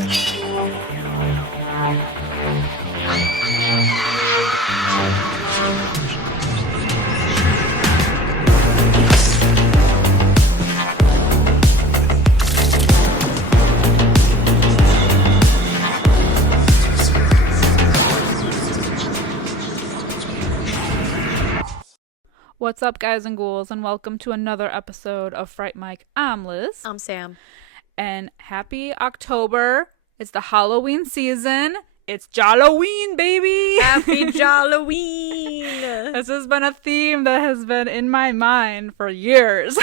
What's up, guys and ghouls, and welcome to another episode of Fright Mic. I'm Liz. I'm Sam. And happy October. It's the Halloween season. It's Gialloween, baby! Happy Gialloween! This has been a theme that has been in my mind for years.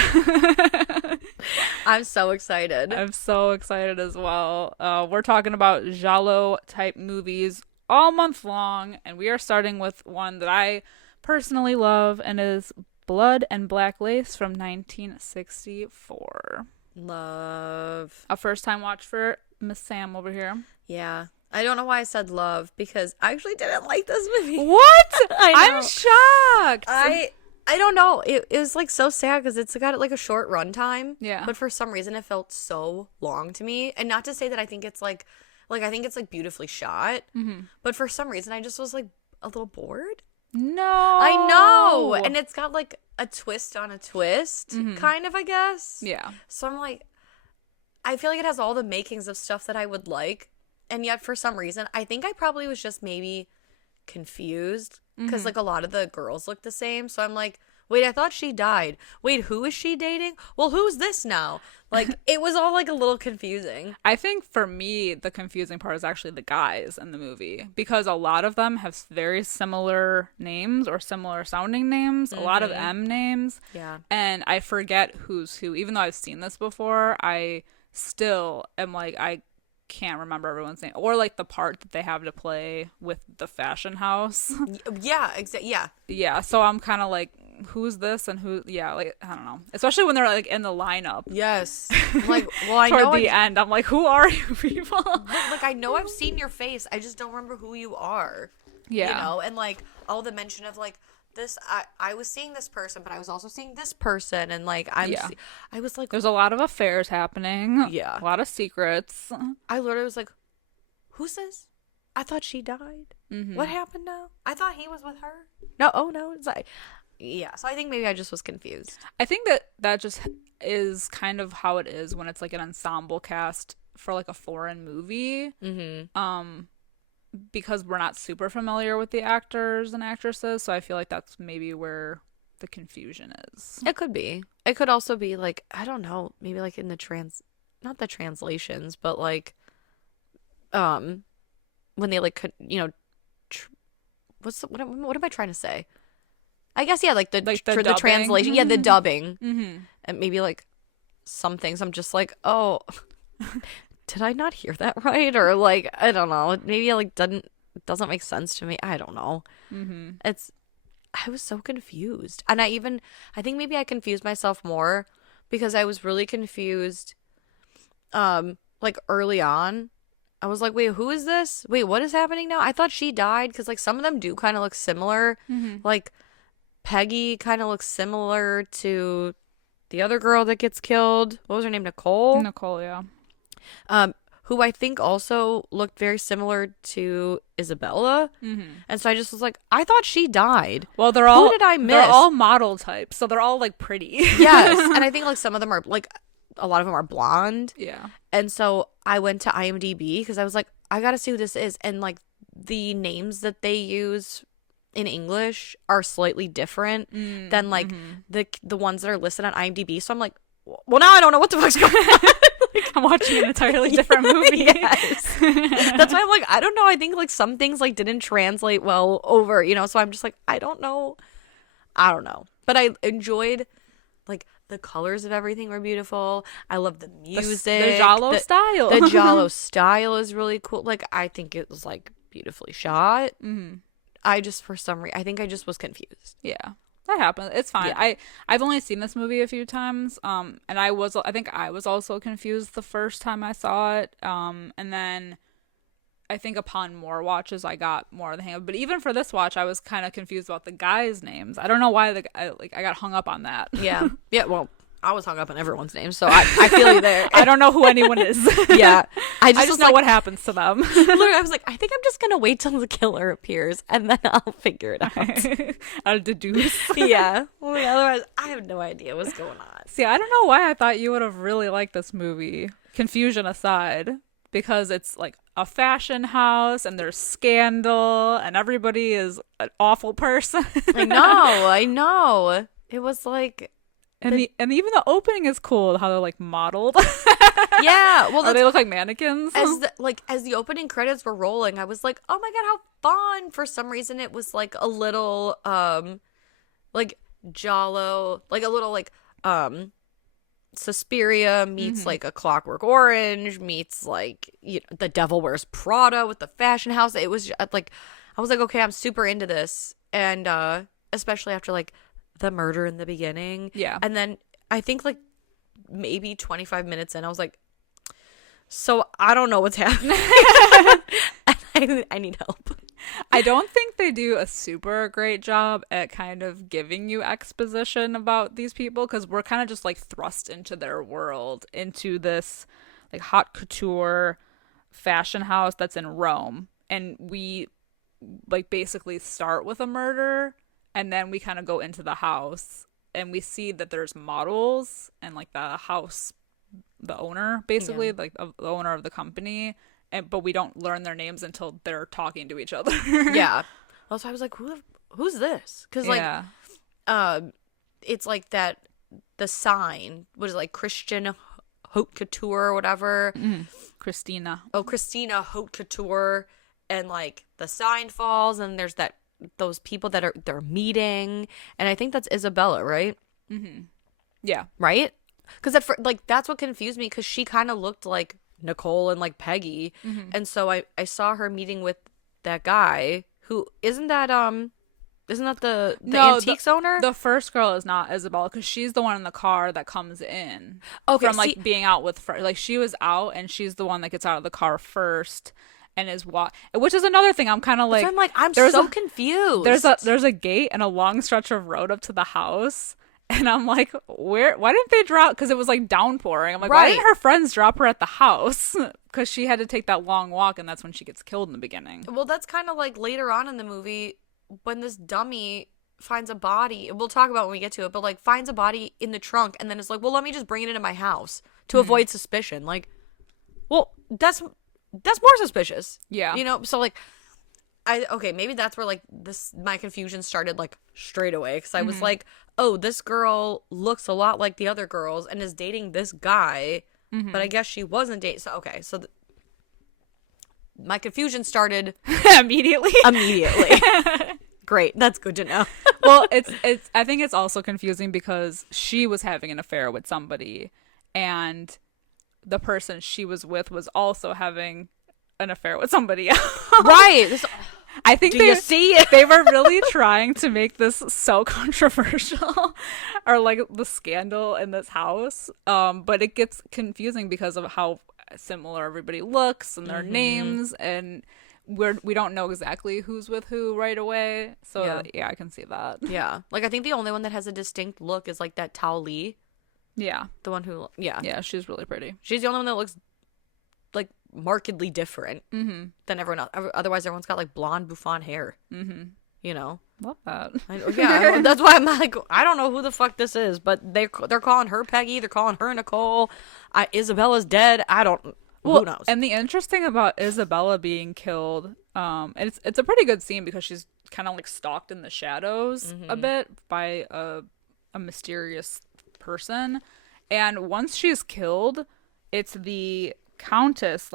I'm so excited. I'm so excited as well. We're talking about Giallo-type movies all month long, and we are starting with one that I personally love, and is Blood and Black Lace from 1964. Love. A first time watch for Miss Sam over here. Yeah. I don't know why I said love, because I actually didn't like this movie. What? I'm shocked. I don't know. It was like so sad because it's got like a short runtime. Yeah. But for some reason it felt so long to me. And not to say that I think it's like I think it's like beautifully shot. Mm-hmm. But for some reason I just was like a little bored. No. I know. And it's got like a twist on a twist, kind of, I guess. Yeah. So I'm like, I feel like it has all the makings of stuff that I would like. And yet for some reason, I think I probably was just maybe confused because like a lot of the girls look the same. So I'm like, wait, I thought she died. Wait, who is she dating? Well, who's this now? Like, it was all like a little confusing. I think for me, the confusing part is actually the guys in the movie, because a lot of them have very similar names or similar sounding names, a lot of M names. Yeah. And I forget who's who. Even though I've seen this before, I still am like, I can't remember everyone's name, or like the part that they have to play with the fashion house. Yeah, Yeah, so I'm kind of like, who's this and who? Yeah, like, I don't know, especially when they're like in the lineup. Yes. Like, well, I toward know the end, I'm like, who are you people? like, I know I've seen your face, I just don't remember who you are. Yeah. You know, and like all the mention of like this, I was seeing this person, but I was also seeing this person, and like I was like, there's a lot of affairs happening. Yeah. A lot of secrets. I literally was like, who's this? I thought she died. What happened now? I thought he was with her. No, oh no, it's like, yeah. So I think maybe I just was confused. I think that just is kind of how it is when it's like an ensemble cast for like a foreign movie. Because we're not super familiar with the actors and actresses, so I feel like that's maybe where the confusion is. It could be. It could also be like, I don't know, maybe like in the not the translations, but like, when they like could, you know, what am I trying to say? I guess yeah, like the translation, yeah, the dubbing, and maybe like some things I'm just like, oh. Did I not hear that right? Or like, I don't know. Maybe it like doesn't make sense to me. I don't know. I was so confused. And I think maybe I confused myself more because I was really confused. Like early on, I was like, wait, who is this? Wait, what is happening now? I thought she died because like some of them do kind of look similar. Like Peggy kind of looks similar to the other girl that gets killed. What was her name? Nicole? Nicole, yeah. Who I think also looked very similar to Isabella. And so I just was like, I thought she died. Well, who did I miss? They're all model types, so they're all like pretty. Yes. And I think like some of them are like, a lot of them are blonde. Yeah. And so I went to IMDb because I was like, I gotta see who this is. And like the names that they use in English are slightly different than like the ones that are listed on IMDb. So I'm like, well, now I don't know what the fuck's going on. I'm watching an entirely different movie. Yes. That's why I'm like, I don't know. I think like some things like didn't translate well over, you know, so I'm just like, I don't know. But I enjoyed like the colors of everything were beautiful. I love the music. The Giallo style. The Giallo style is really cool. Like, I think it was like beautifully shot. I just, for some reason, I think I just was confused. Yeah. That happens. It's fine. Yeah. I've only seen this movie a few times. And I think I was also confused the first time I saw it. And then I think upon more watches I got more of the hang of it. But even for this watch, I was kind of confused about the guys' names. I don't know why I got hung up on that. Yeah. Yeah, well, I was hung up on everyone's name, so I feel you there. I don't know who anyone is. Yeah. I just know what happens to them. Literally, I was like, I think I'm just gonna wait till the killer appears and then I'll figure it out. I'll deduce. Yeah. Well, otherwise, I have no idea what's going on. See, I don't know why I thought you would have really liked this movie, confusion aside, because it's like a fashion house and there's scandal and everybody is an awful person. I know. It was like, and even the opening is cool, how they're like modeled. yeah. Well, they look like mannequins. As the opening credits were rolling, I was like, oh my God, how fun. For some reason, it was like a little, like Giallo, like a little like, Suspiria meets like A Clockwork Orange meets like, you know, The Devil Wears Prada with the fashion house. It was like, I was like, okay, I'm super into this. And especially after like the murder in the beginning. Yeah. And then I think like maybe 25 minutes in, I was like, so I don't know what's happening. I need help. I don't think they do a super great job at kind of giving you exposition about these people, because we're kind of just like thrust into their world, into this like haute couture fashion house that's in Rome. And we like basically start with a murder and then we kind of go into the house and we see that there's models and like the house, the owner basically, like the owner of the company. But we don't learn their names until they're talking to each other. Yeah. Also, I was like, who's this? Because like, it's like that the sign was like Christian haute couture or whatever. Christina. Oh, Christina haute couture, and like the sign falls, and there's those people that they're meeting, and I think that's Isabella, right? Yeah. Right. Because like that's what confused me, because she kind of looked like Nicole and like Peggy, and so I saw her meeting with that guy who isn't that the antiques owner? The first girl is not Isabella, because she's the one in the car that comes in from like being out with like she was out and she's the one that gets out of the car first and is which is another thing I'm kind of like, I'm so confused. There's a gate and a long stretch of road up to the house. And I'm like, why didn't they drop? Because it was like downpouring. I'm like, why didn't her friends drop her at the house? Because she had to take that long walk, and that's when she gets killed in the beginning. Well, that's kind of like later on in the movie when this dummy finds a body. We'll talk about when we get to it, but like finds a body in the trunk, and then it's like, well, let me just bring it into my house to avoid suspicion. Like, well, that's more suspicious. Yeah. You know, so like, maybe that's where like my confusion started like straight away, because I was like, oh, this girl looks a lot like the other girls and is dating this guy, but I guess she wasn't dating. So so my confusion started immediately. Great, that's good to know. Well, it's I think it's also confusing because she was having an affair with somebody, and the person she was with was also having an affair with somebody else. Right. I think they were really trying to make this so controversial, or like the scandal in this house. But it gets confusing because of how similar everybody looks and their names, and we don't know exactly who's with who right away. So yeah, I can see that. Yeah, like I think the only one that has a distinct look is like that Tao Li. Yeah, the one who yeah, she's really pretty. She's the only one that looks like markedly different than everyone else. Otherwise, everyone's got like blonde bouffant hair. You know, love that. That's why I'm like, I don't know who the fuck this is, but they're calling her Peggy. They're calling her Nicole. Isabella's dead. I don't. Who knows? And the interesting about Isabella being killed, it's a pretty good scene because she's kind of like stalked in the shadows a bit by a mysterious person, and once she's killed, it's the Countess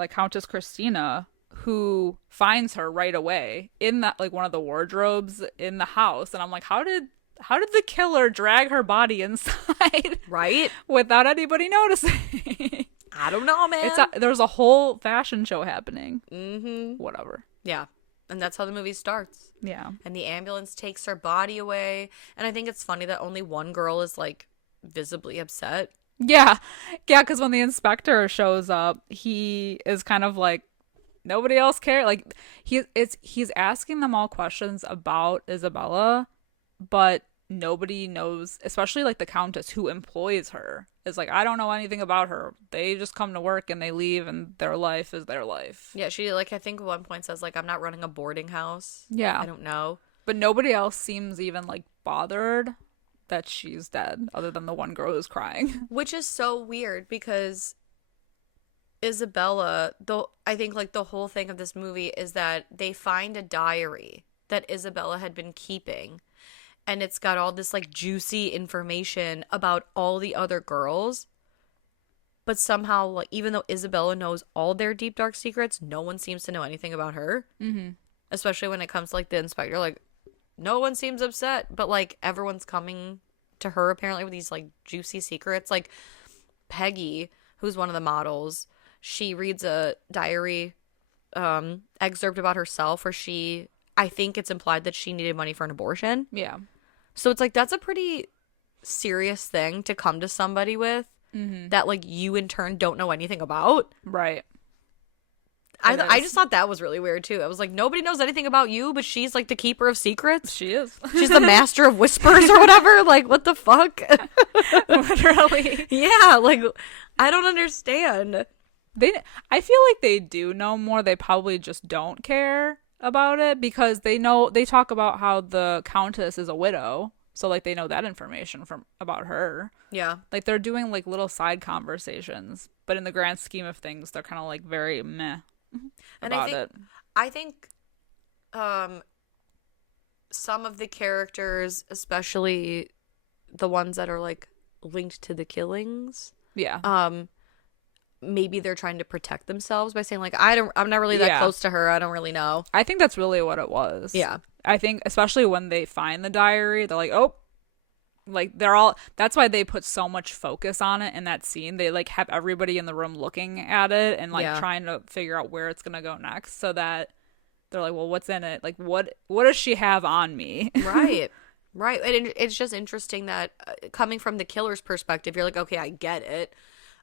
Christina, who finds her right away in that like one of the wardrobes in the house, and I'm like, how did the killer drag her body inside right without anybody noticing? I don't know, man. There's a whole fashion show happening. Whatever. Yeah, and that's how the movie starts. Yeah, and the ambulance takes her body away, and I think it's funny that only one girl is like visibly upset. Yeah, because when the inspector shows up, he is kind of like, nobody else cares. Like he's asking them all questions about Isabella, but nobody knows, especially like the Countess who employs her, is like, I don't know anything about her. They just come to work and they leave, and their life is their life. Yeah, she, like, I think at one point says, like, I'm not running a boarding house. Yeah. I don't know. But nobody else seems even like bothered that she's dead, other than the one girl who's crying. Which is so weird because Isabella, though, I think like the whole thing of this movie is that they find a diary that Isabella had been keeping, and it's got all this like juicy information about all the other girls. But somehow, like, even though Isabella knows all their deep dark secrets, no one seems to know anything about her. Mm-hmm. Especially when it comes to like the inspector, like no one seems upset, but like everyone's coming to her apparently with these like juicy secrets. Like Peggy, who's one of the models, she reads a diary excerpt about herself where she, I think it's implied that she needed money for an abortion. Yeah. So it's like that's a pretty serious thing to come to somebody with that like you in turn don't know anything about. Right. I just thought that was really weird too. I was like, nobody knows anything about you, but she's like the keeper of secrets. She is. She's the master of whispers or whatever. Like, what the fuck? Literally. Yeah, like I don't understand. I feel like they do know more. They probably just don't care about it because they talk about how the Countess is a widow. So like they know that information from about her. Yeah. Like they're doing like little side conversations, but in the grand scheme of things, they're kind of like very meh about it. I think some of the characters, especially the ones that are like linked to the killings, maybe they're trying to protect themselves by saying like I'm not really that close to her. I don't really know. I think that's really what it was. Yeah. I think especially when they find the diary, they're like, oh, like that's why they put so much focus on it in that scene. They like have everybody in the room looking at it and like trying to figure out where it's going to go next so that they're like, well, what's in it? Like, what does she have on me? Right. Right. And it's just interesting that coming from the killer's perspective, you're like, okay, I get it.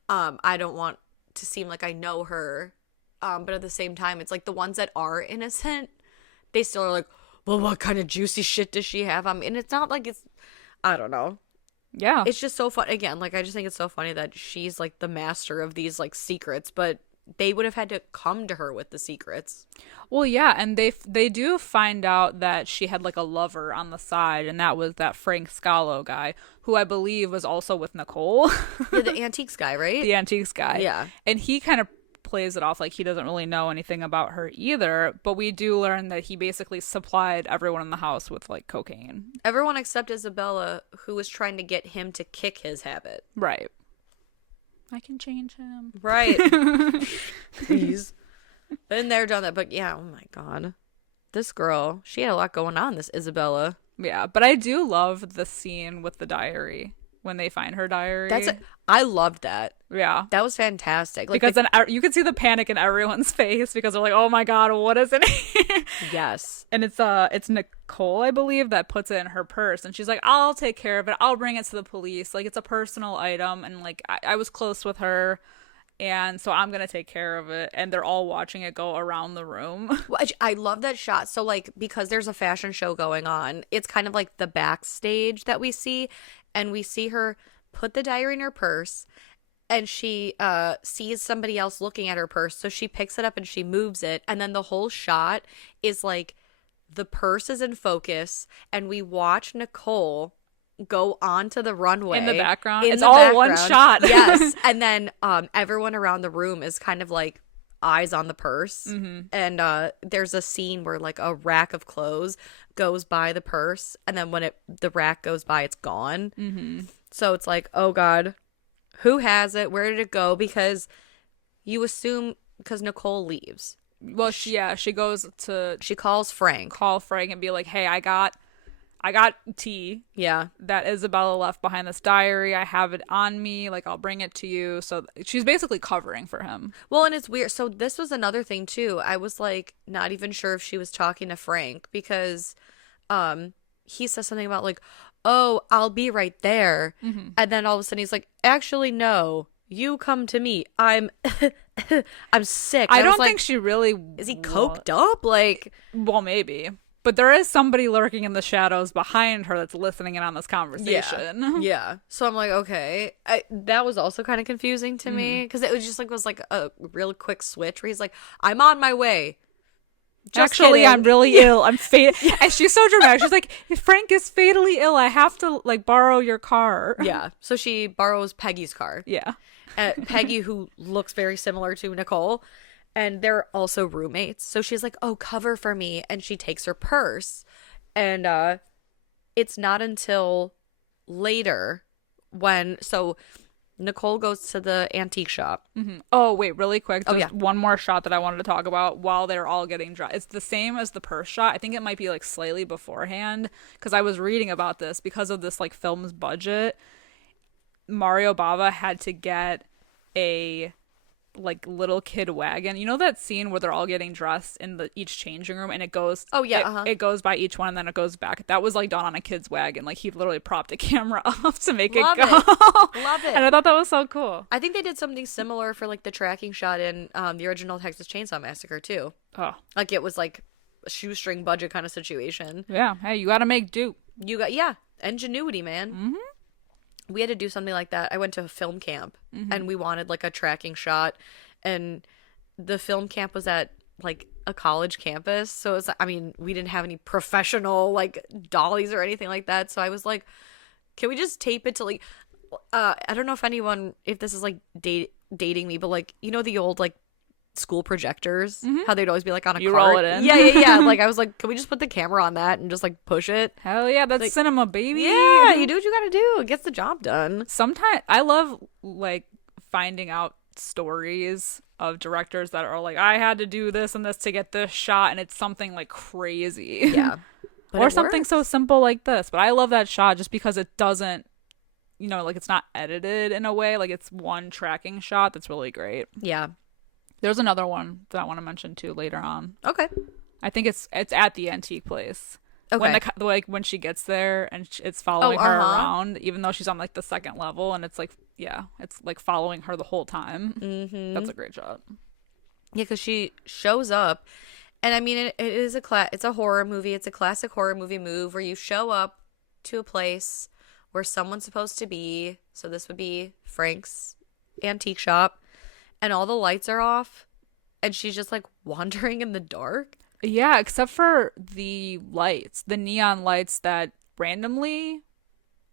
I don't want to seem like I know her. But at the same time, it's like the ones that are innocent, they still are like, well, what kind of juicy shit does she have? I mean, it's not like it's, I don't know. Yeah. It's just so fun. Again, like, I just think it's so funny that she's like the master of these like secrets, but they would have had to come to her with the secrets. Well, yeah, and they do find out that she had like a lover on the side, and that was that Frank Scalo guy, who I believe was also with Nicole. Yeah, the antiques guy, right? The antiques guy. Yeah. And he kind of plays it off like he doesn't really know anything about her either, but we do learn that he basically supplied everyone in the house with like cocaine. Everyone except Isabella, who was trying to get him to kick his habit. Right. I can change him. Right. Please. Been there, done that. But yeah, oh my God. This girl, she had a lot going on, this Isabella. Yeah, but I do love the scene with the diary. When they find her diary. I loved that. Yeah. That was fantastic. Like because then you can see the panic in everyone's face because they're like, oh my God, what is in here? Yes. And it's Nicole, I believe, that puts it in her purse. And she's like, I'll take care of it. I'll bring it to the police. Like, it's a personal item. And like, I was close with her. And so I'm going to take care of it. And they're all watching it go around the room. I love that shot. So like, because there's a fashion show going on, it's kind of like the backstage that we see. And we see her put the diary in her purse, and she sees somebody else looking at her purse. So she picks it up and she moves it. And then the whole shot is like the purse is in focus, and we watch Nicole go onto the runway. In the background. It's all one shot. Yes. And then everyone around the room is kind of like eyes on the purse. Mm-hmm. And there's a scene where like a rack of clothes goes by the purse, and then when the rack goes by, it's gone. Mm-hmm. So it's like, oh God, who has it? Where did it go? Because you assume because Nicole leaves. Well, she goes to she calls Frank. Call Frank and be like, hey, I got tea. Yeah. That Isabella left behind this diary. I have it on me. Like, I'll bring it to you. So she's basically covering for him. Well, and it's weird. So this was another thing too. I was like not even sure if she was talking to Frank because he says something about like, oh, I'll be right there. Mm-hmm. And then all of a sudden he's like, actually, no, you come to me. I'm I'm sick. I don't think she really is he coked up? Like, well, maybe. But there is somebody lurking in the shadows behind her that's listening in on this conversation. Yeah. So I'm like, okay. That was also kind of confusing to me because it was just like a real quick switch where he's like, I'm on my way. Just Actually, kidding. I'm really ill. I'm and she's so dramatic. She's like, Frank is fatally ill. I have to like borrow your car. Yeah. So she borrows Peggy's car. Yeah. Peggy, who looks very similar to Nicole, and they're also roommates. So she's like, oh, cover for me. And she takes her purse. And it's not until later so Nicole goes to the antique shop. Mm-hmm. Oh, wait, really quick. Just yeah. one more shot that I wanted to talk about while they're all getting dressed. It's the same as the purse shot. I think it might be like slightly beforehand because I was reading about this because of this like film's budget. Mario Bava had to get a like little kid wagon. You know that scene where they're all getting dressed in each changing room and it goes it goes by each one and then it goes back. That was like done on a kid's wagon. Like he literally propped a camera up to make Love it go. Love it. And I thought that was so cool. I think they did something similar for like the tracking shot in the original Texas Chainsaw Massacre too. Oh. Like it was like a shoestring budget kind of situation. Yeah. Hey, you gotta make do. Ingenuity, man. Mm-hmm. We had to do something like that. I went to a film camp and we wanted like a tracking shot, and the film camp was at like a college campus. So it was, I mean, we didn't have any professional like dollies or anything like that. So I was like, can we just tape it to like, I don't know if this is like dating me, but like, you know, the old like school projectors, how they'd always be like on a You cart. roll it in. Yeah. Like I was like, can we just put the camera on that and just like push it? Hell yeah, that's Like, cinema, baby. Yeah, you do what you gotta do. It gets the job done. Sometimes I love like finding out stories of directors that are like, I had to do this and this to get this shot, and it's something like crazy. Yeah. But or something so simple like this. But I love that shot just because it doesn't, you know, like it's not edited in a way. Like it's one tracking shot that's really great. Yeah. There's another one that I want to mention too later on. Okay. I think it's at the antique place. Okay. When she gets there and it's following her around, even though she's on like the second level, and it's like, yeah, it's like following her the whole time. Mm-hmm. That's a great shot. Yeah, because she shows up, and I mean, it is it's a horror movie. It's a classic horror movie move where you show up to a place where someone's supposed to be. So this would be Frank's antique shop, and all the lights are off, and she's just like wandering in the dark. Yeah, except for the lights, the neon lights that randomly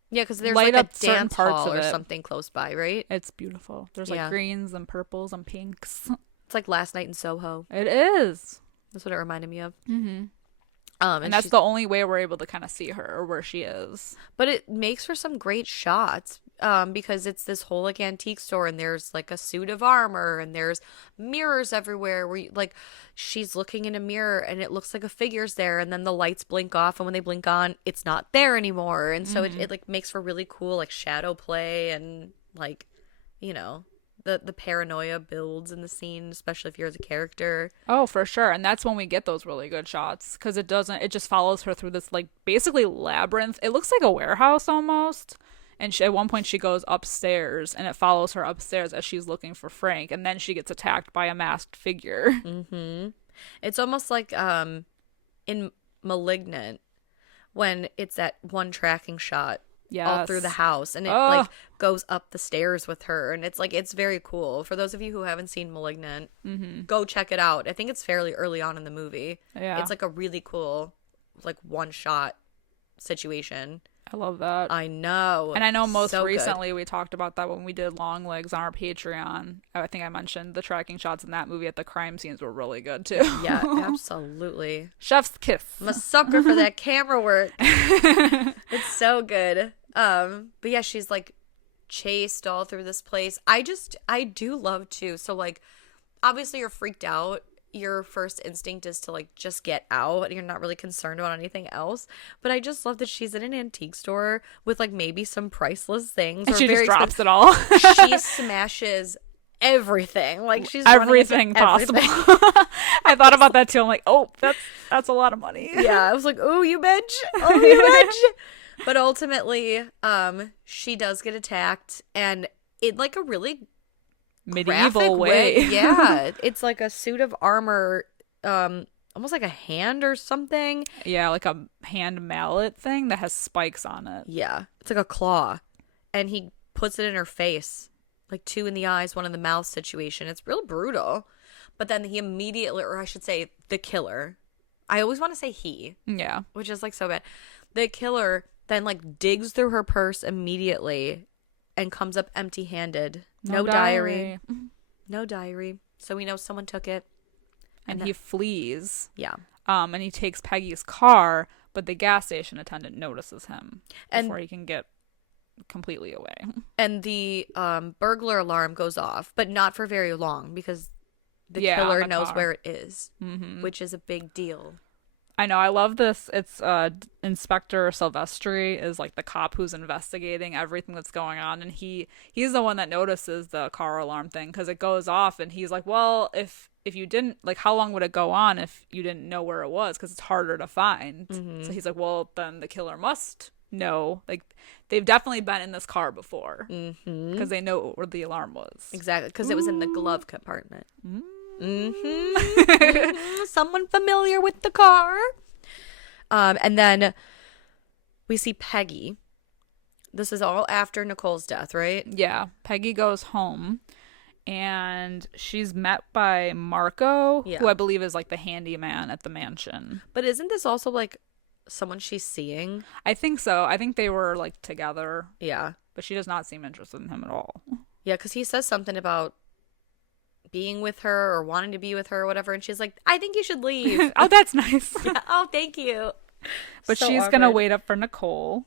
because there's light like up a certain dance parts hall of or it. something close by, right? It's beautiful. There's like greens and purples and pinks. It's like Last Night in Soho. It is. That's what it reminded me of. Mm-hmm. And that's the only way we're able to kind of see her or where she is. But it makes for some great shots because it's this whole like antique store, and there's like a suit of armor, and there's mirrors everywhere where like she's looking in a mirror and it looks like a figure's there, and then the lights blink off, and when they blink on, it's not there anymore. And so it like makes for really cool like shadow play, and like, you know, the paranoia builds in the scene, especially if you're the character. Oh, for sure. And that's when we get those really good shots, because it just follows her through this like basically labyrinth. It looks like a warehouse almost. And at one point she goes upstairs, and it follows her upstairs as she's looking for Frank, and then she gets attacked by a masked figure. Mm-hmm. It's almost like in Malignant, when it's that one tracking shot all through the house, and it like goes up the stairs with her, and it's like, it's very cool. For those of you who haven't seen Malignant, go check it out. I think it's fairly early on in the movie. Yeah, it's like a really cool like one shot situation. I love that. I know. And I know most recently we talked about that when we did Long Legs on our Patreon. I think I mentioned the tracking shots in that movie at the crime scenes were really good too. Yeah, absolutely. Chef's kiss. I'm a sucker for that camera work. It's so good. But yeah, she's like chased all through this place. I do love too. So like, obviously you're freaked out. Your first instinct is to like just get out, and you're not really concerned about anything else. But I just love that she's in an antique store with like maybe some priceless things, and or she very just drops it all. She smashes everything. Like she's everything possible. I thought about that too. I'm like, oh, that's a lot of money. Yeah, I was like, oh, you bitch, oh, you bitch. But ultimately, she does get attacked, and in like a really medieval way. Yeah, it's like a suit of armor almost like a hand or something. Yeah, like a hand mallet thing that has spikes on it. Yeah, it's like a claw. And he puts it in her face, like 2 in the eyes, 1 in the mouth situation. It's real brutal. But then he immediately, or I should say the killer. I always want to say he. Yeah. Which is like so bad. The killer then like digs through her purse immediately and comes up empty-handed. No diary. No diary. So we know someone took it. And he flees. Yeah. And he takes Peggy's car, but the gas station attendant notices him before he can get completely away. And the burglar alarm goes off, but not for very long because the killer knows where it is, which is a big deal. I know. I love this. It's Inspector Silvestri is like the cop who's investigating everything that's going on, and he's the one that notices the car alarm thing because it goes off, and he's like, well, if you didn't, like, how long would it go on if you didn't know where it was, because it's harder to find. So he's like, well, then the killer must know, like, they've definitely been in this car before because they know where the alarm was. Exactly, because it was in the glove compartment. Someone familiar with the car. And then we see Peggy. This is all after Nicole's death, right? Yeah. Peggy goes home and she's met by Marco, who I believe is like the handyman at the mansion. But isn't this also like someone she's seeing? I think so. I think they were like together. Yeah. But she does not seem interested in him at all. Yeah, because he says something about being with her or wanting to be with her or whatever, and she's like, I think you should leave. Oh, that's nice. Yeah. Oh, thank you. But so she's awkward. Gonna wait up for Nicole.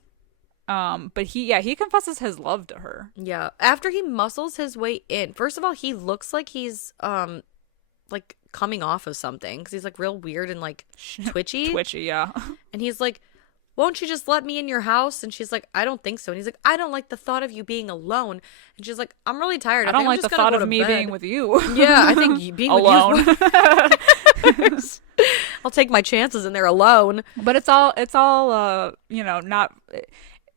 But he confesses his love to her. Yeah. After he muscles his way in. First of all, he looks like he's like coming off of something because he's like real weird and like twitchy. Twitchy, yeah. And he's like, won't you just let me in your house? And she's like, I don't think so. And he's like, I don't like the thought of you being alone. And she's like, I'm really tired. I don't like the thought of me being with you. Yeah, I think being alone. With you. I'll take my chances in there alone. But it's all not.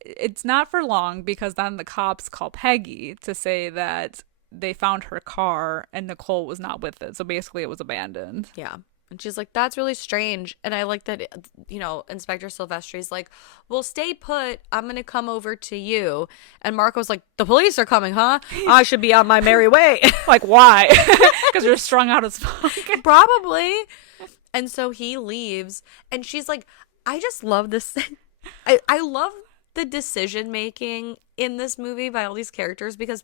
It's not for long because then the cops call Peggy to say that they found her car and Nicole was not with it. So basically, it was abandoned. Yeah. And she's like, that's really strange. And I like that, Inspector Silvestri's like, well, stay put. I'm going to come over to you. And Marco's like, the police are coming, huh? I should be on my merry way. Like, why? Because you're strung out as fuck. Probably. And so he leaves. And she's like, I just love this. I love the decision making in this movie by all these characters, because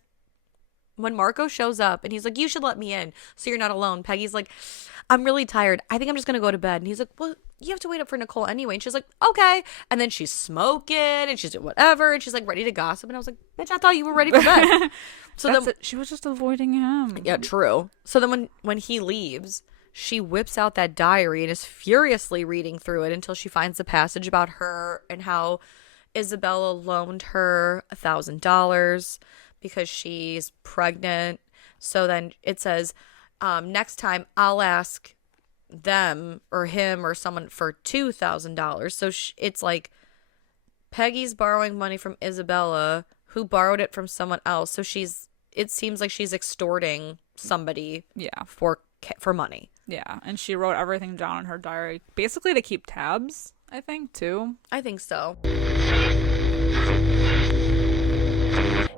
when Marco shows up and he's like, you should let me in so you're not alone, Peggy's like, I'm really tired. I think I'm just going to go to bed. And he's like, well, you have to wait up for Nicole anyway. And she's like, okay. And then she's smoking and she's doing whatever. And she's like ready to gossip. And I was like, bitch, I thought you were ready for bed. So then she was just avoiding him. Yeah, true. So then when he leaves, she whips out that diary and is furiously reading through it until she finds the passage about her and how Isabella loaned her $1,000 because she's pregnant. So then it says, next time I'll ask them or him or someone for $2,000. So it's like Peggy's borrowing money from Isabella, who borrowed it from someone else. So it seems like she's extorting somebody for money. Yeah, and she wrote everything down in her diary, basically to keep tabs, I think, too. I think so.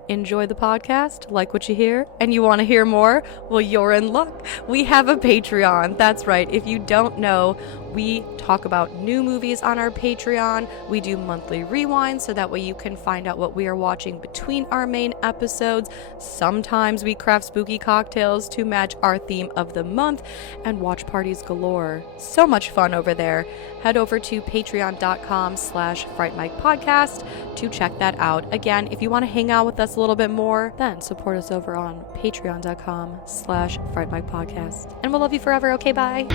Enjoy the podcast, like what you hear, and you want to hear more? Well, you're in luck. We have a Patreon. That's right. If you don't know, we talk about new movies on our Patreon. We do monthly rewinds so that way you can find out what we are watching between our main episodes. Sometimes we craft spooky cocktails to match our theme of the month, and watch parties galore. So much fun over there. Head over to patreon.com/Fright Mic podcast to check that out. Again, if you want to hang out with us a little bit more, then support us over on patreon.com/Fright Mic podcast. And we'll love you forever. Okay, bye.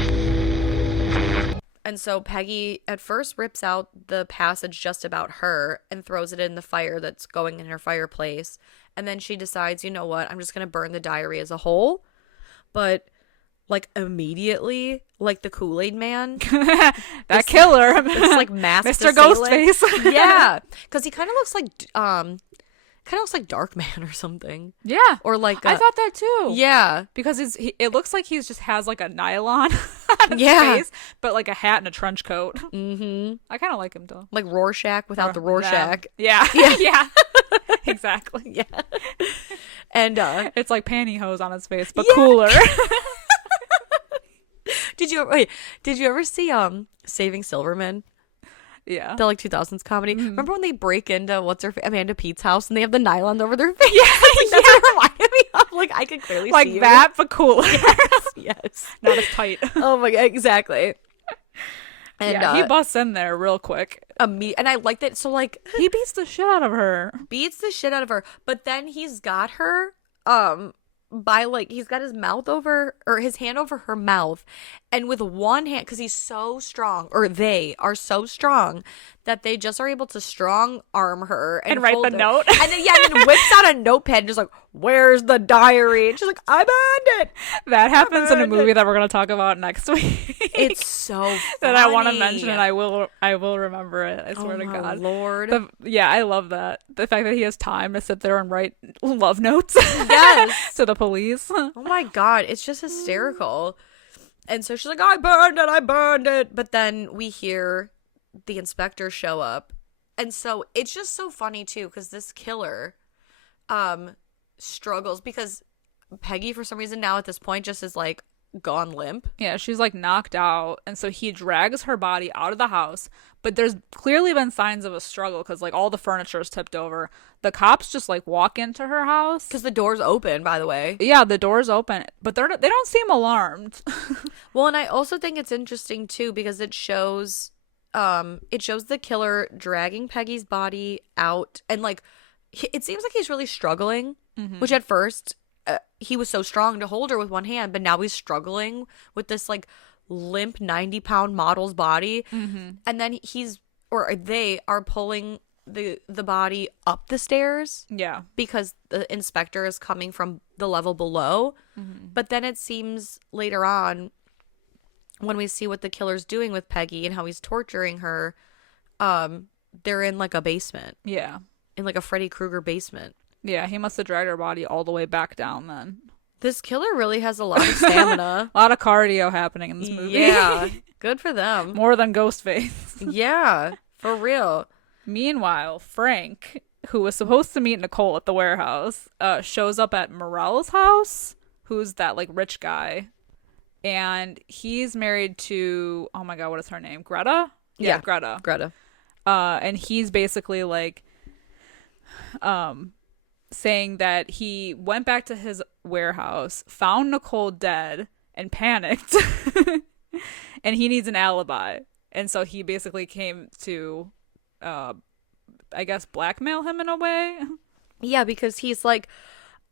And so Peggy at first rips out the passage just about her and throws it in the fire that's going in her fireplace. And then she decides, you know what, I'm just going to burn the diary as a whole. But like immediately, like the Kool-Aid man. That killer. It's like masked Mr. Ghostface. Yeah. Because he kind of looks like kind of looks like Darkman or something. Yeah. Or like I thought that too. yeah. Because it looks like he's just has like a nylon on his Yeah. face, but like a hat and a trench coat. Mm-hmm. I kind of like him though. Like Rorschach without the Rorschach. Yeah. Yeah. Yeah. Exactly. Yeah. And it's like pantyhose on his face, but Yeah. cooler. Did you ever see Saving Silverman? Yeah. The like 2000s comedy. Mm-hmm. Remember when they break into Amanda Pete's house and they have the nylon over their face? Yeah. Like, that's what it reminded me of. Like I could clearly Like see that, but cooler. Yes. Not as tight. Oh my god, exactly. And yeah, he busts in there real quick. and I like that. So like He beats the shit out of her. beats the shit out of her, but then he's got her by like he's got his mouth over or his hand over her mouth, and with one hand, because he's so strong, or they are so strong that they just are able to strong arm her And write hold the her. note. And then whips out a notepad and just like, where's the diary? And she's like, I burned it. That happens in a burned movie it. that we're going to talk about next week. It's so funny. that I want to mention, and I will remember it. I swear to my God. Lord. Yeah, I love that. The fact that he has time to sit there and write love notes. Yes. To the police. Oh my God, it's just hysterical. And so she's like, I burned it. But then we hear the inspector show up. And so it's just so funny too, because this killer struggles because Peggy, for some reason now at this point, just is like gone limp. Yeah, she's like knocked out, and so he drags her body out of the house, but there's clearly been signs of a struggle because like all the furniture is tipped over. The cops just like walk into her house Because the door's open, by the way. yeah, the door's open, but they don't seem alarmed. Well, and I also think it's interesting too because it shows the killer dragging Peggy's body out, and like it seems like he's really struggling, which at first he was so strong to hold her with one hand, but now he's struggling with this like limp 90-pound model's body, and then they are pulling the body up the stairs Yeah. because the inspector is coming from the level below. But then it seems later on when we see what the killer's doing with Peggy and how he's torturing her, they're in like a basement, Yeah. in like a Freddy Krueger basement. Yeah, he must have dragged her body all the way back down then. This killer really has a lot of stamina. A lot of cardio happening in this movie. Yeah, good for them. More than Ghostface. Yeah, for real. Meanwhile, Frank, who was supposed to meet Nicole at the warehouse, shows up at Morel's house, who's that like rich guy. And he's married to, oh my God, what is her name? Greta? Yeah, Greta. Greta. And he's basically like saying that he went back to his warehouse, found Nicole dead, and panicked. And he needs an alibi. And so he basically came to, I guess, blackmail him in a way. Yeah, because he's like,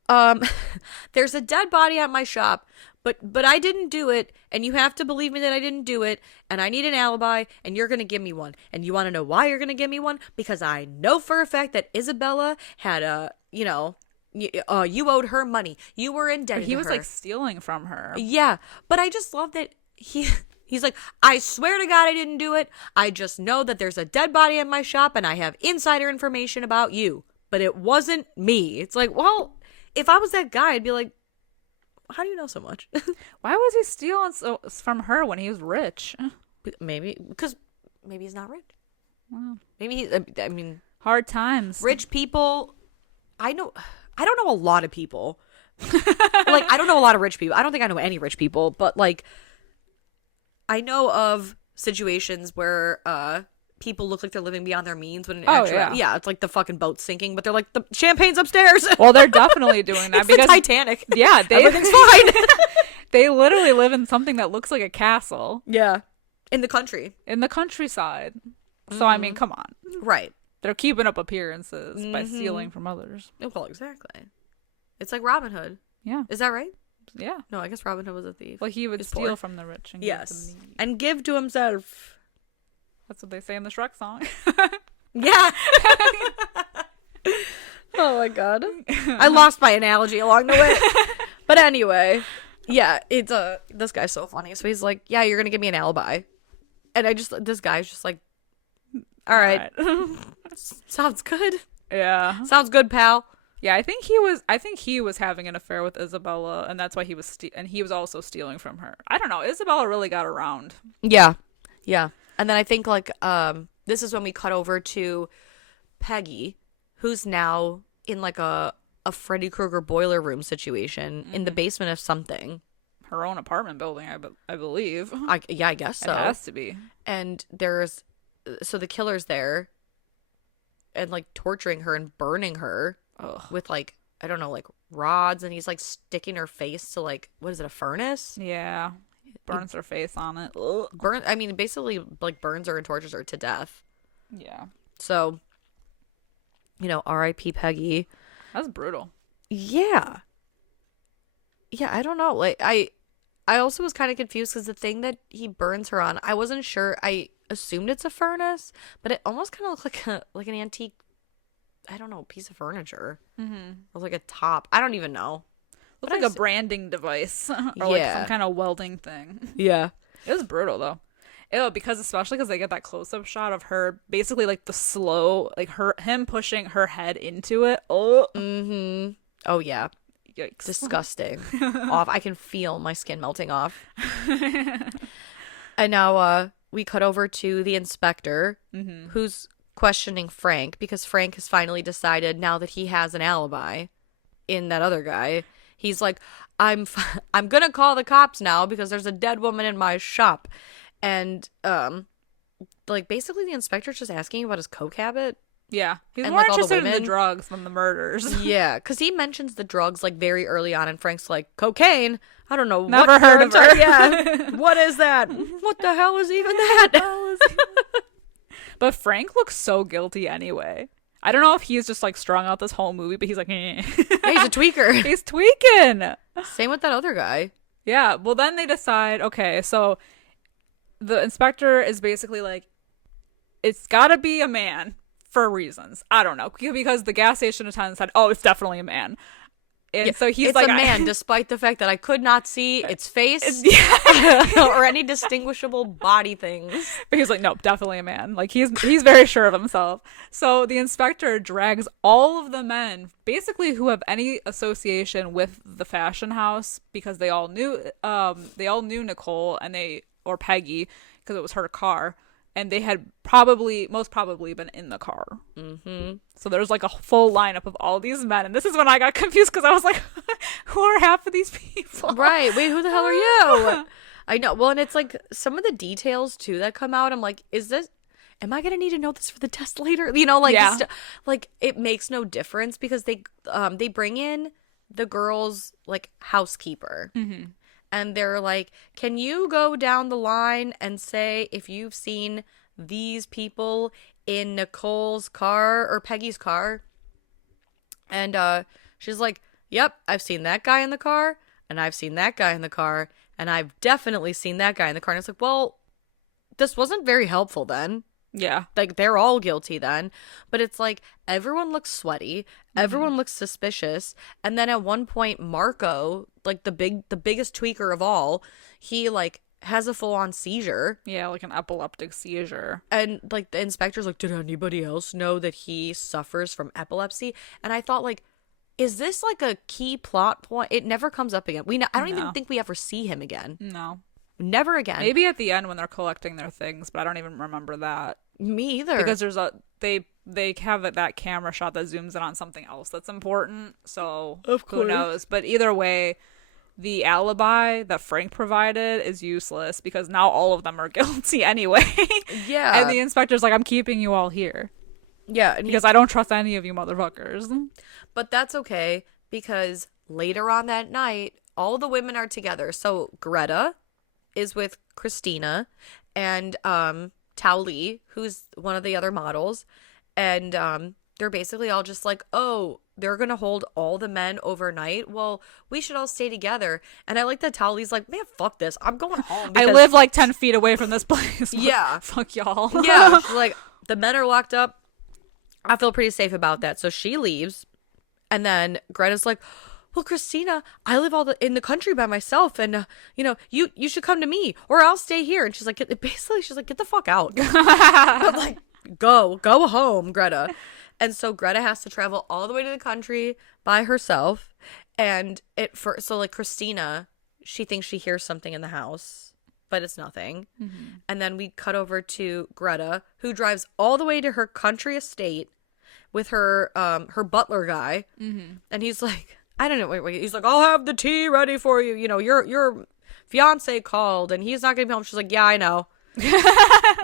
there's a dead body at my shop, but I didn't do it, and you have to believe me that I didn't do it, and I need an alibi, and you're gonna give me one. And you want to know why you're gonna give me one? Because I know for a fact that Isabella had you owed her money. You were indebted He to was her. like stealing from her. Yeah, but I just love that he's like, I swear to God I didn't do it. I just know that there's a dead body in my shop, and I have insider information about you, but it wasn't me. It's like, well, if I was that guy, I'd be like, how do you know so much? Why was he stealing from her when he was rich? Maybe because maybe he's not rich. Wow. Maybe I mean, Hard times. rich people. I don't know a lot of people. Like, I don't know a lot of rich people. I don't think I know any rich people, but like, I know of situations where people look like they're living beyond their means when yeah, it's like the fucking boat's sinking, but they're like, the champagne's upstairs. Well, they're definitely doing that It's because the Titanic. yeah, Everything's fine. they literally live in something that looks like a castle Yeah, in the country, in the countryside. So I mean, come on, right? they're keeping up appearances by stealing from others. Well, exactly. It's like Robin Hood. Yeah, Is that right? yeah. No, I guess Robin Hood was a thief. Well, he would He's steal poor. from the rich and Yes, give to the needy. and give to himself. That's what they say in the Shrek song. Yeah. Oh my God. I lost my analogy along the way. But anyway, yeah, it's this guy's so funny. So he's like, yeah, you're going to give me an alibi. And this guy's just like, all right. Sounds good. Yeah. Sounds good, pal. Yeah, I think he was having an affair with Isabella, and that's why and he was also stealing from her. I don't know. Isabella really got around. Yeah. Yeah. And then I think like this is when we cut over to Peggy, who's now in like a Freddy Krueger boiler room situation in the basement of something. Her own apartment building, I believe. Yeah, I guess so. It has to be. And so the killer's there and like torturing her and burning her with like, I don't know, like rods, and he's like sticking her face to like, what is it, a furnace? Yeah. Burns her face on it. I mean, basically like burns her and tortures her to death. Yeah. So, R.I.P. Peggy. That's brutal. Yeah. Yeah, I don't know. Like I also was kind of confused because the thing that he burns her on, I wasn't sure. I assumed it's a furnace, but it almost kind of looked like an antique, I don't know, piece of furniture. Mm-hmm. It was like a top. I don't even know. Looked like a branding device or like some kind of welding thing. Yeah. It was brutal though. Especially because they get that close-up shot of her basically like the slow, like him pushing her head into it. Oh. Mm-hmm. Oh yeah. Yikes. Disgusting. Off. I can feel my skin melting off. And now we cut over to the inspector, who's questioning Frank because Frank has finally decided now that he has an alibi in that other guy. He's like, I'm gonna call the cops now because there's a dead woman in my shop. And like basically the inspector's just asking about his coke habit. Yeah, he's and, more like, interested in the drugs than the murders. Yeah, because he mentions the drugs like very early on, and Frank's like, cocaine? I don't know. Never heard of her. Yeah. What is that? What the hell is even that? But Frank looks so guilty anyway. I don't know if he's just like strung out this whole movie, but he's like, Yeah, he's a tweaker. He's tweaking. Same with that other guy. Yeah, well then they decide, okay, so the inspector is basically like, it's gotta be a man. For reasons. I don't know. Because the gas station attendant said, oh, it's definitely a man. And so he's like... It's a man, despite the fact that I could not see its face or any distinguishable body things. But he's like, no, definitely a man. Like, he's very sure of himself. So the inspector drags all of the men, basically who have any association with the fashion house, because they all knew Nicole or Peggy, because it was her car. And they had most probably been in the car. Mm-hmm. So there's like a full lineup of all these men. And this is when I got confused because I was like, who are half of these people? Right. Wait, who the hell are you? I know. Well, and it's like some of the details too that come out. I'm like, am I going to need to know this for the test later? Yeah. Like it makes no difference because they bring in the girl's like housekeeper. Mm-hmm. And they're like, can you go down the line and say if you've seen these people in Nicole's car or Peggy's car? And she's like, yep, I've seen that guy in the car, and I've seen that guy in the car, and I've definitely seen that guy in the car. And it's like, well, this wasn't very helpful then. Yeah. Like, they're all guilty then. But it's like, everyone looks sweaty. Everyone looks suspicious. And then at one point, Marco, like the biggest tweaker of all, he like has a full-on seizure. Yeah, like an epileptic seizure. And like the inspector's like, did anybody else know that he suffers from epilepsy? And I thought, like, is this like a key plot point? It never comes up again. I don't even think we ever see him again. No. Never again. Maybe at the end when they're collecting their things, but I don't even remember that. Me either. Because they have that camera shot that zooms in on something else that's important. So who knows? But either way, the alibi that Frank provided is useless because now all of them are guilty anyway. Yeah. And the inspector's like, I'm keeping you all here. Yeah. Because I don't trust any of you motherfuckers. But that's okay because later on that night, all the women are together. So Greta is with Christina and Tao Li, who's one of the other models. And they're basically all just like, oh, they're going to hold all the men overnight. Well, we should all stay together. And I like that Tao Li's like, man, fuck this. I'm going home. I live like 10 feet away from this place. Yeah. Fuck y'all. Yeah. She's like, the men are locked up. I feel pretty safe about that. So she leaves. And then Greta's like, well, Christina, I live in the country by myself, and you should come to me, or I'll stay here. And she's like, get the fuck out. But like, go home, Greta. And so Greta has to travel all the way to the country by herself. And so like Christina, she thinks she hears something in the house, but it's nothing. Mm-hmm. And then we cut over to Greta, who drives all the way to her country estate with her butler guy. Mm-hmm. And he's like, I don't know, wait. He's like, I'll have the tea ready for you. You know, your fiance called and he's not gonna be home. She's like, yeah, I know.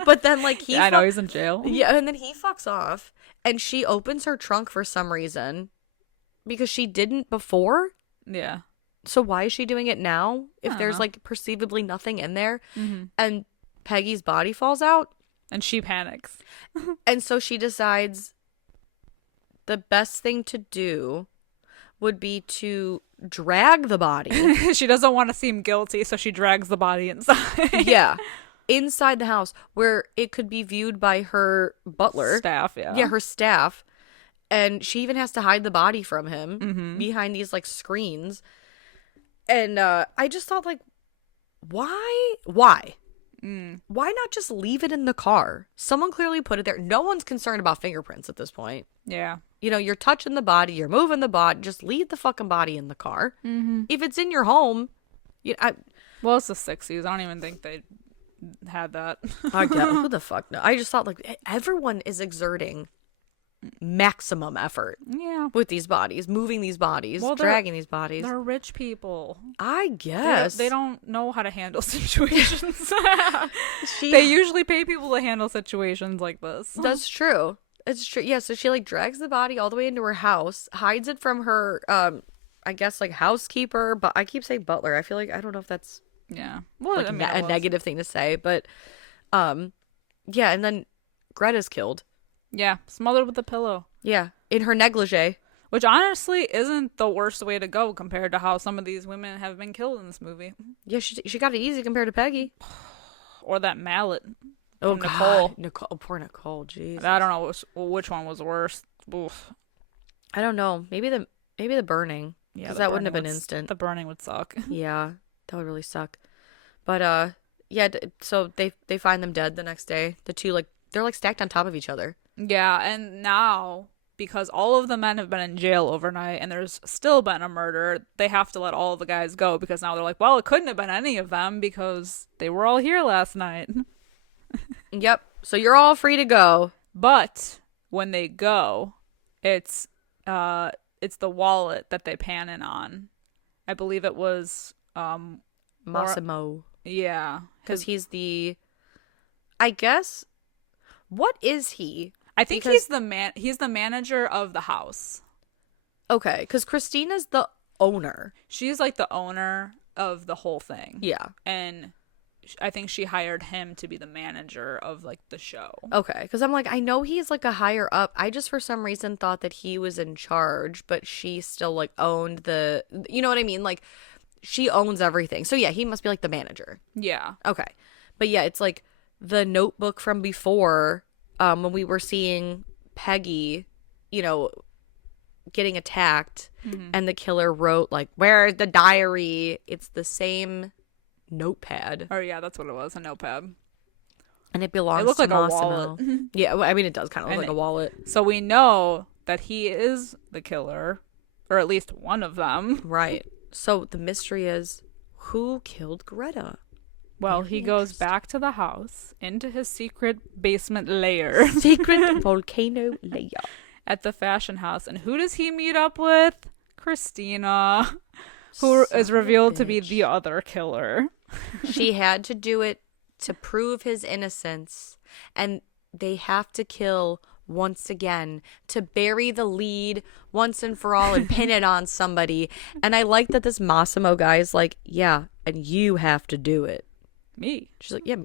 But then like I know he's in jail. Yeah, and then he fucks off and she opens her trunk for some reason because she didn't before. Yeah. So why is she doing it now if there's know. like perceivably nothing in there? Mm-hmm. And Peggy's body falls out And she panics. and so she decides the best thing to do would be to drag the body. She doesn't want to seem guilty, so she drags the body inside. Yeah. Inside the house where it could be viewed by her butler. Staff, yeah. Yeah, her staff. And she even has to hide the body from him Mm-hmm. behind these like screens. And I just thought like, why? Mm. Why not just leave it in the car? Someone clearly put it there. No one's concerned about fingerprints at this point. Yeah. You know, you're touching the body, you're moving the body. Just leave the fucking body in the car. Mm-hmm. If it's in your home, Well, it's the 60s. I don't even think they had that. I get who the fuck no. I just thought like everyone is exerting maximum effort Yeah. with these bodies, moving these bodies, Well, dragging these bodies. They're rich people. I guess They don't know how to handle situations. She, They usually pay people to handle situations like this. that's true. It's true. Yeah, so she like drags the body all the way into her house, hides it from her I guess like housekeeper, but I keep saying butler. I feel like I don't know if that's Yeah. Well, like I mean, a negative thing to say, but yeah, and then Greta's killed. Yeah. Smothered with a pillow. Yeah, in her negligee. Which honestly isn't the worst way to go compared to how some of these women have been killed in this movie. Yeah, she got it easy compared to Peggy. Or that mallet. Oh, From God. Nicole. Poor Nicole. Jeez. I don't know which one was worse. Oof. I don't know. Maybe the burning. Yeah, Because the that wouldn't have burning been would- instant. The burning would suck. Yeah, that would really suck. But yeah. So they find them dead the next day. The two they're like stacked on top of each other. Yeah, and now because all of the men have been in jail overnight and there's still been a murder, they have to let all of the guys go because now they're like, well, it couldn't have been any of them because they were all here last night. Yep. So you're all free to go. But when they go, it's the wallet that they pan in on. I believe it was Massimo. yeah, Because he's the, I guess, what is he? I think Because- he's the manager of the house. Okay, because Christina's the owner. She's like the owner of the whole thing. Yeah. And I think she hired him to be the manager of like the show. Okay, because I'm like, I know he's like a higher up. I just for some reason thought that he was in charge, but she still like owned the, you know what I mean? Like she owns everything. So yeah, he must be like the manager. Yeah. Okay. But yeah, it's like the notebook from before when we were seeing Peggy, you know, getting attacked and the killer wrote like, where's the diary? It's the same notepad. Oh yeah, that's what it was, a notepad. And it belongs It looked to like a Massimo. wallet. Yeah, well, I mean, it does kind of look And like a wallet. So we know that he is the killer, or at least one of them. Right. So the mystery is who killed Greta? Well, Very he goes interesting. back to the house, into his secret basement lair Secret volcano layer. at the fashion house. And who does he meet up with? Christina, who Son is of a revealed to be bitch. the other killer. She had to do it to prove his innocence, and they have to kill once again to bury the lead once and for all and pin it on somebody. And I like that this Massimo guy is like, yeah, and you have to do it. Me. She's like, yeah,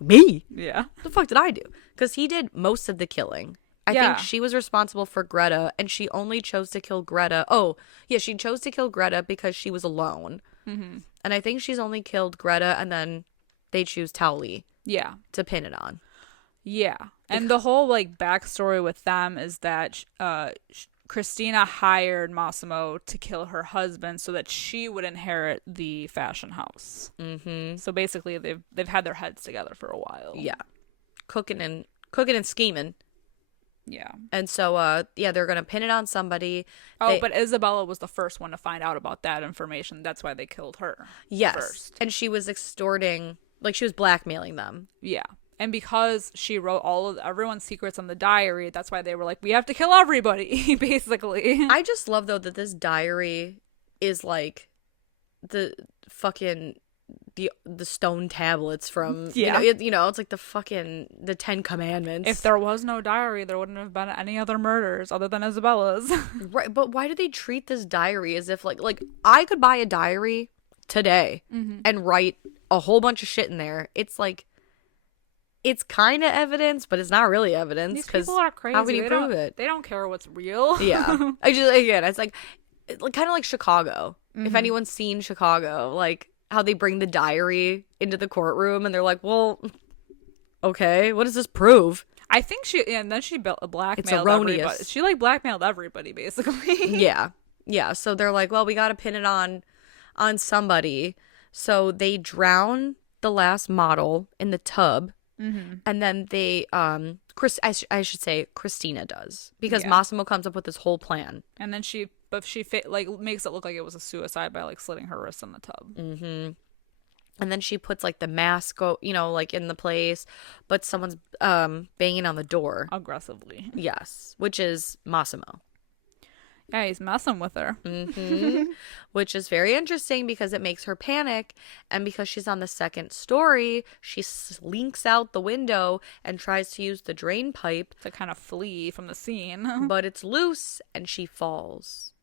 me? Yeah. What the fuck did I do? Because he did most of the killing. I Yeah. think she was responsible for Greta, and she only chose to kill Greta. Oh, yeah, she chose to kill Greta because she was alone. Mm-hmm. And I think she's only killed Greta, and then they choose Towley Yeah. to pin it on. Yeah. And the whole like backstory with them is that Christina hired Massimo to kill her husband so that she would inherit the fashion house. Mm-hmm. So basically they've had their heads together for a while. Yeah. Cooking and scheming. Yeah. And so, they're going to pin it on somebody. Oh, but Isabella was the first one to find out about that information. That's why they killed her. Yes. First. And she was extorting, like she was blackmailing them. Yeah. And because she wrote all of everyone's secrets on the diary, that's why they were like, we have to kill everybody, basically. I just love, though, that this diary is like the fucking the stone tablets from it's like the 10 Commandments. If there was no diary, there wouldn't have been any other murders other than Isabella's. Right, but why do they treat this diary as if like I could buy a diary today and write a whole bunch of shit in there? It's like, it's kind of evidence, but it's not really evidence. These people are crazy. How can you prove it? They don't care what's real. Yeah. It's like kind of like Chicago. If anyone's seen Chicago, like how they bring the diary into the courtroom and they're like, well, okay, what does this prove? I think and then she blackmailed It's erroneous. everybody. She like blackmailed everybody, basically. Yeah. So they're like, well, we got to pin it on somebody. So they drown the last model in the tub. And then they, I should say Christina does, because Massimo comes up with this whole plan. And then she makes it look like it was a suicide by like slitting her wrists in the tub. And then she puts like the mask, like in the place, but someone's banging on the door Aggressively. Yes, which is Massimo. Yeah, he's messing with her. Which is very interesting because it makes her panic. And because she's on the second story, she slinks out the window and tries to use the drain pipe to kind of flee from the scene. But it's loose and she falls.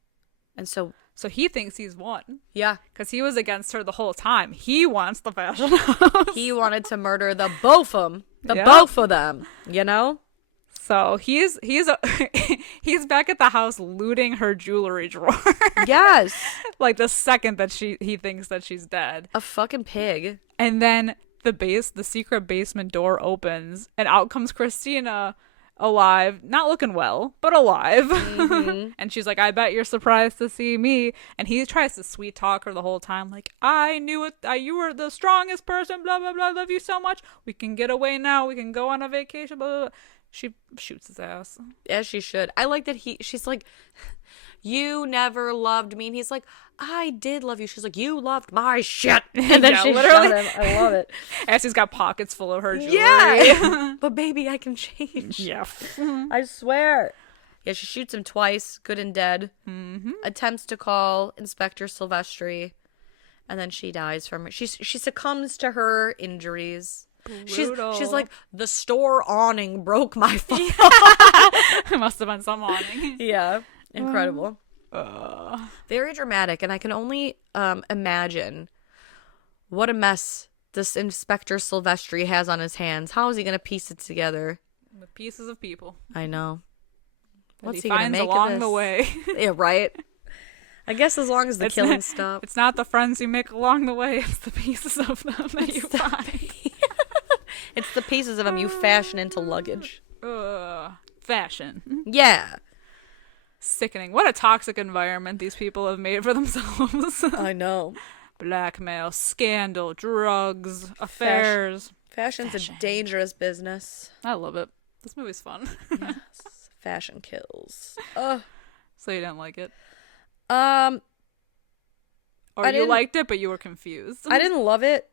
And so he thinks he's won. Yeah. Because he was against her the whole time. He wants the fashion house. He wanted to murder the both of them, you know? So he's back at the house looting her jewelry drawer. Yes. Like the second that he thinks that she's dead. A fucking pig. And then the secret basement door opens and out comes Christina, alive, not looking well, but alive. And she's like, I bet you're surprised to see me. And he tries to sweet talk her the whole time, like, I knew it, you were the strongest person, blah blah blah, love you so much, we can get away now, we can go on a vacation, blah blah blah. She shoots his ass. As she should. I like that she's like, you never loved me. And he's like, I did love you. She's like, you loved my shit. And then she literally shot him. I love it. As he's got pockets full of her jewelry. Yeah. But baby, I can change. Yeah. I swear. Yeah, she shoots him twice, good and dead. Attempts to call Inspector Silvestri. And then she dies from it. She succumbs to her injuries. She's like, the store awning broke my fall. It must have been some awning. Yeah. Incredible. Very dramatic, and I can only imagine what a mess this Inspector Silvestri has on his hands. How is he going to piece it together? With pieces of people. I know. What's he going to finds make along of this? the way. Yeah, right? I guess as long as the killing stops. It's not the friends you make along the way, it's the pieces of them that you find. It's the pieces of them you fashion into luggage. Fashion. Yeah. Sickening. What a toxic environment these people have made for themselves. I know. Blackmail, scandal, drugs, affairs. Fashion's a dangerous business. I love it. This movie's fun. Yes. Fashion kills. Ugh. So you didn't like it? Or you liked it, but you were confused. I didn't love it,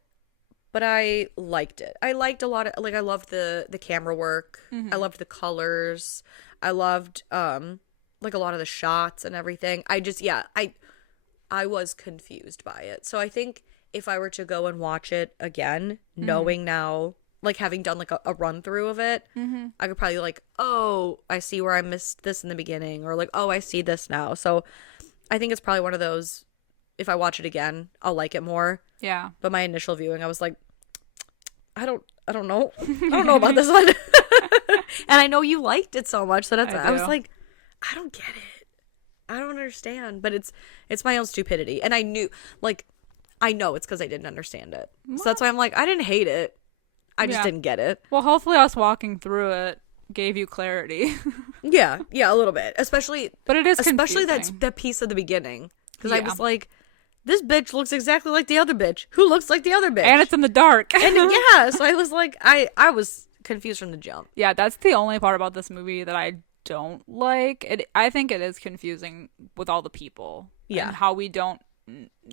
but I liked it. I liked a lot of, I loved the camera work. I loved the colors. I loved, a lot of the shots and everything. I was confused by it. So I think if I were to go and watch it again, knowing now, having done a run through of it, I could probably oh, I see where I missed this in the beginning, or oh, I see this now. So I think it's probably one of those, if I watch it again, I'll like it more. Yeah. But my initial viewing, I was like, I don't know. I don't know about this one. And I know you liked it so much that I was like, I don't get it. I don't understand. But it's my own stupidity. And I knew, I know it's because I didn't understand it. What? So that's why I'm like, I didn't hate it. I just didn't get it. Well, hopefully us walking through it gave you clarity. Yeah, a little bit. Especially, but it is especially confusing. that piece at the beginning. Because I was like, this bitch looks exactly like the other bitch. Who looks like the other bitch? And it's in the dark. And yeah, so I was like, I was confused from the jump. Yeah, that's the only part about this movie that I don't like. I think it is confusing with all the people. Yeah. And how we don't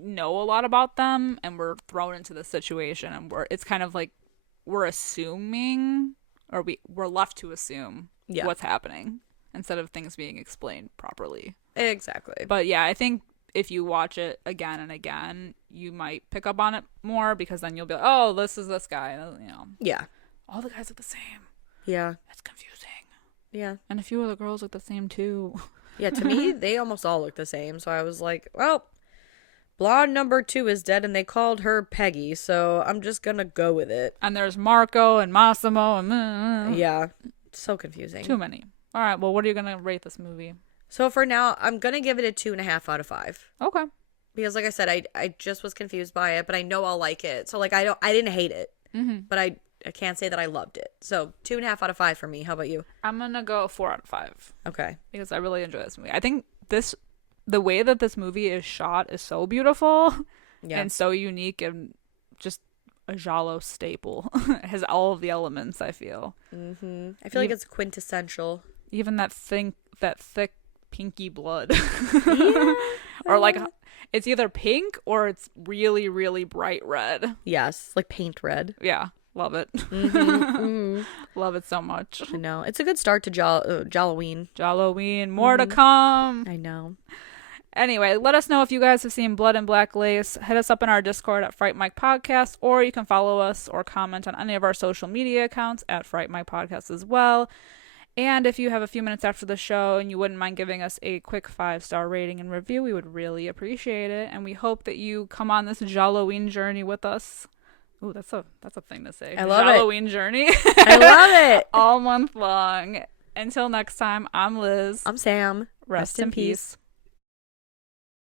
know a lot about them, and we're thrown into the situation, and it's kind of like we're assuming, or we're left to assume what's happening instead of things being explained properly. Exactly. But yeah, I think if you watch it again and again, you might pick up on it more, because then you'll be like, oh, this is this guy. You know. Yeah. All the guys look the same. Yeah. That's confusing. Yeah. And a few of the girls look the same too. Yeah, to me, they almost all look the same. So I was like, well, blonde number 2 is dead and they called her Peggy. So I'm just going to go with it. And there's Marco and Massimo and... Yeah. So confusing. Too many. All right. Well, what are you going to rate this movie? So for now, I'm going to give it a 2.5 out of 5. Okay. Because like I said, I just was confused by it, but I know I'll like it. So like I didn't hate it, but I can't say that I loved it. So 2.5 out of 5 for me. How about you? I'm going to go 4 out of 5. Okay. Because I really enjoy this movie. I think the way that this movie is shot is so beautiful and so unique, and just a Giallo staple. It has all of the elements, I feel. Mm-hmm. I feel like it's quintessential. Even that thick pinky blood. Yeah. Or like, it's either pink or it's really, really bright red. Yes, like paint red. Yeah, love it. Mm-hmm. Mm-hmm. Love it so much. I know. It's a good start to Gialloween. Gialloween, more to come. I know. Anyway, let us know if you guys have seen Blood and Black Lace. Hit us up in our Discord at Fright Mic Podcast, or you can follow us or comment on any of our social media accounts at Fright Mic Podcast as well. And if you have a few minutes after the show and you wouldn't mind giving us a quick 5-star rating and review, we would really appreciate it. And we hope that you come on this Gialloween journey with us. Ooh, that's a thing to say. I love Gialloween journey. I love it. All month long. Until next time, I'm Liz. I'm Sam. Rest in peace.